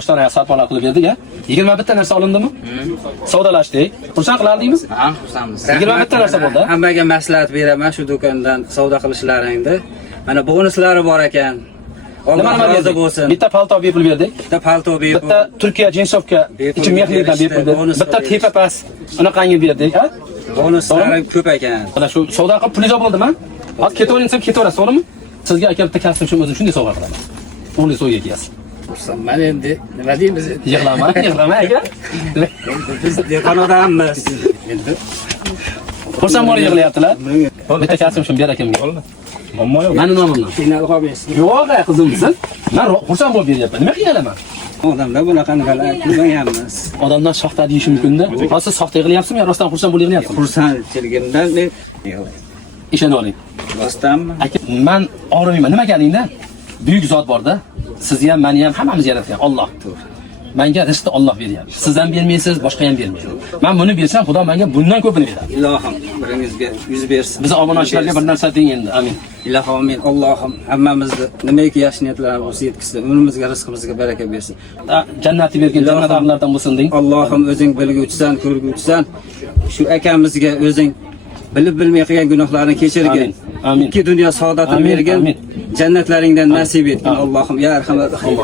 Boshdan sarpola qilib berdik, a? 21 ta narsa olindimi? Savdolashdik. Xursand qilardingmiz? Ha, xursandmiz. 21 ta narsa bo'ldi. Hammaga maslahat beraman shu do'kondan savdo qilishlaringni. Mana bonuslari bor ekan. Alloh rozi bo'lsin. Bitta palto bepul berdik. Bitta palto bepul. Bitta Turkiya jinsovka ichim mehlidan bepul berdik. Bitta tepa pas unaqangi berdik, a? Bonuslari ko'p ekan. Mana shu savdo qilib pulingiz bo'ldimi? Hozir ketaverinsam ketaverasiz, to'g'rimi? Sizga aka bitta kasbim uchun o'zim shunday sovg'a qilaman. O'g'lingiz to'yga kelasiz. Xursandman endi. Nima deymiz? Yig'lama aka. Biz do'kondanmiz. Endi Xursand bo'lib yig'layaptilar. Bitta kasbim uchun ber akamga. Ammo yo'q. Meni nomimdan. qiynalib qolmaysiz. Yo'q, qizimsan. Men xursand bo'lib beryapman. Nima qiyalaman? Odamlar bunaqa nimalar qilmayapmiz. Odamlar soxta deyishi mumkin-da. Hozir soxta yig'layapsizmi yo rostdan xursand bo'lib yig'layapsizmi? Xursandchiligimdan men yig'layman. Ishonib oling. Rostdanmi? Aka, men og'rimayman. Nima garingda? Buyuk zot bor-da. Sizni ham, meni ham hammamiz yaratgan Alloh. Menga rizqni Alloh beryapti. Siz ham bermaysiz, boshqa ham bermaydi. Men buni bersam, Xudo menga bundan ko'pini beradi. Ilohim biringizga yuz bersin. Biz obunachilarga bir narsa deng endi. Amin. Ilohim amin. Allohim hammamizni nimaiki yaxshi niyatlarimiz bo'lsa yetkazsin. Umrimizga, rizqimizga baraka bersin. Jannatni bergan jannat ahllaridan bo'lsin deng. Allohim o'zing bilguvchisan, ko'rguvchisan. Shu akamizga o'zing bilib bilmay qilgan gunohlarini kechirgin. Amin. Ikki dunyo saodatini bergin. Jannatlaringdan nasib etgin. Allohim ya arhamar rahim.